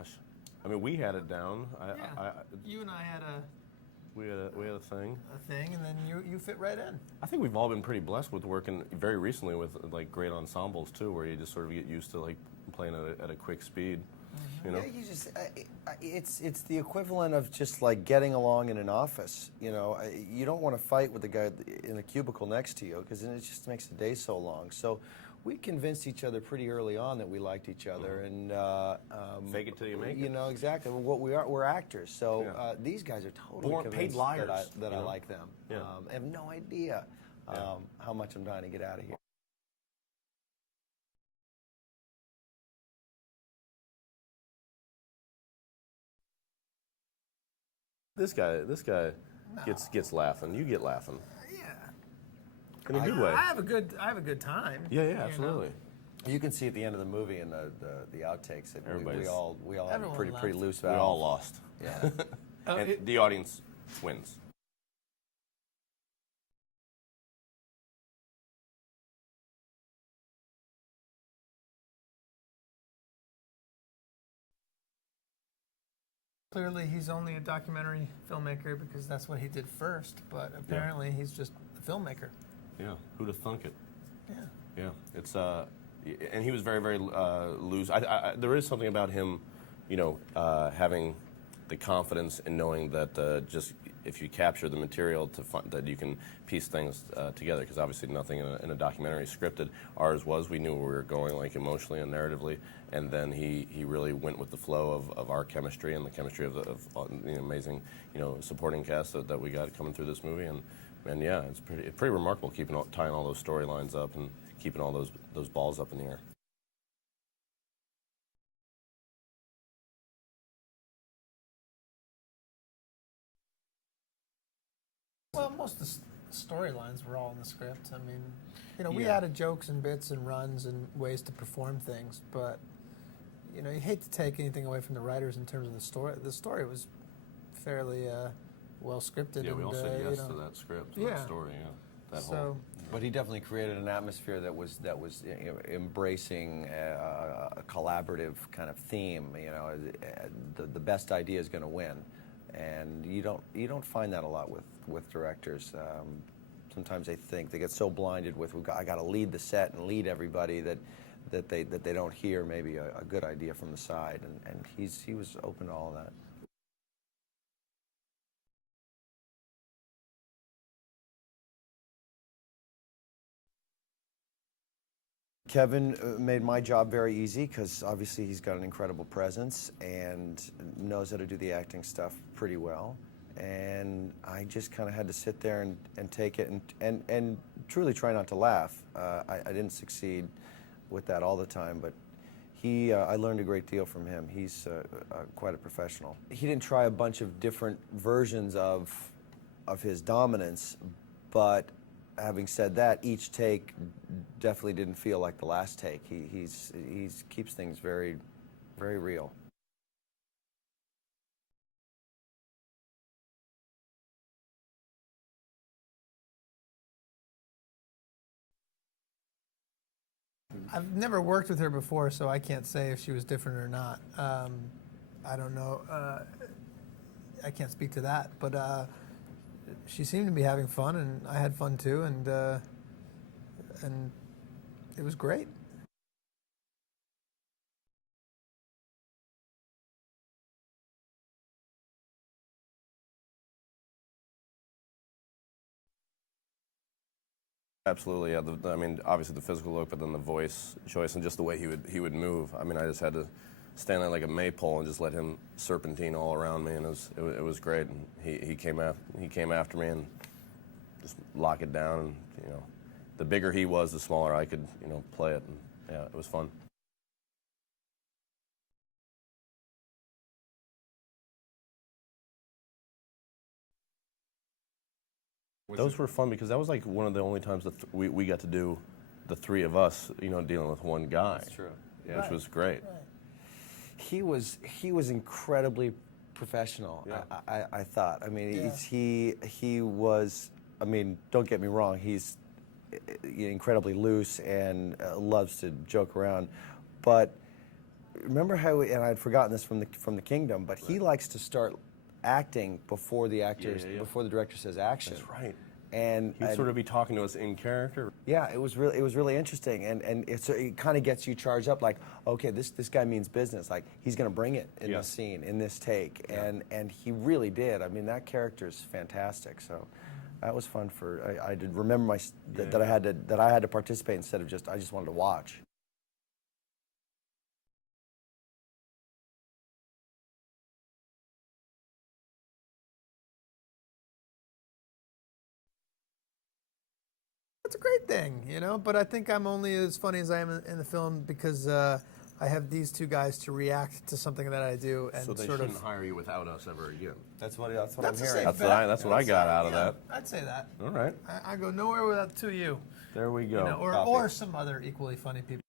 gosh, I mean, we had it down. You and I had We had a thing. and then you fit right in. I think we've all been pretty blessed with working very recently with like great ensembles too, where you just sort of get used to like playing at a quick speed. You know? Yeah, you just it's the equivalent of just like getting along in an office. You know, you don't want to fight with the guy in the cubicle next to you because then it just makes the day so long. So we convinced each other pretty early on that we liked each other, and fake it till you make it. You know exactly what we're actors. So these guys are totally convinced paid liars, that I like them. Yeah. I have no idea how much I'm trying to get out of here. This guy gets laughing. You get laughing Yeah. in a good way. I have a good time. Yeah, you know? absolutely. You can see at the end of the movie and the outtakes that we all have Everyone pretty laughed. loose We valve. all lost. Yeah. And the audience wins. Clearly, he's only a documentary filmmaker because that's what he did first. But apparently, he's just a filmmaker. Yeah, who'd have thunk it? Yeah. Yeah, it's and he was very loose. There is something about him, you know, having the confidence in knowing that just if you capture the material that you can piece things together. Because obviously nothing in a documentary is scripted. Ours was. We knew where we were going, like emotionally and narratively. And then he really went with the flow of our chemistry and the chemistry of the amazing, you know, supporting cast that we got coming through this movie. And yeah, it's pretty remarkable tying all those storylines up and keeping all those balls up in the air. Well, most of the storylines were all in the script. I mean, you know, we added jokes and bits and runs and ways to perform things, but you know, you hate to take anything away from the writers in terms of the story. The story was fairly well scripted. Yeah, we all said yes you know, to that script, to that story. Yeah, But he definitely created an atmosphere that was you know, embracing a collaborative kind of theme. You know, the best idea is going to win, and you don't find that a lot with directors. Sometimes they get so blinded with I got to lead the set and lead everybody that they don't hear maybe a good idea from the side, and he was open to all of that. Kevin made my job very easy because obviously he's got an incredible presence and knows how to do the acting stuff pretty well. And I just kind of had to sit there and take it and truly try not to laugh. I didn't succeed with that all the time, but I learned a great deal from him. He's quite a professional. He didn't try a bunch of different versions of his dominance, but having said that, each take definitely didn't feel like the last take. He keeps things very, very real. I've never worked with her before, so I can't say if she was different or not. I don't know. I can't speak to that, but she seemed to be having fun, and I had fun too, and it was great. Absolutely, yeah. I mean, obviously the physical look, but then the voice choice and just the way he would move. I mean, I just had to stand there like a maypole and just let him serpentine all around me, and it was great. And he came after me and just lock it down. And you know, the bigger he was, the smaller I could play it. And yeah, it was fun. Those were fun because that was like one of the only times that we got to do the three of us, dealing with one guy. That's true. Yeah, which was great. Right. He was incredibly professional. Yeah. I thought. I mean, he was. I mean, don't get me wrong. He's incredibly loose and loves to joke around, but remember how, and I'd forgotten this from the Kingdom, but he likes to start acting before the actors, before the director says action. That's right. And He'd sort of be talking to us in character. yeah, it was really interesting, and it kind of gets you charged up. Like, okay, this guy means business. Like, he's going to bring it in this scene, in this take, and he really did. I mean, that character is fantastic. So that was fun I did remember that I had to participate instead of I just wanted to watch. It's a great thing, you know, but I think I'm only as funny as I am in the film because I have these two guys to react to something that I do, and So they sort shouldn't of hire you without us ever again. That's what I'm That's a hearing. safe That's what I got out of yeah, that. I'd say that. All right. I go nowhere without the two of you. There we go. You know, or some other equally funny people.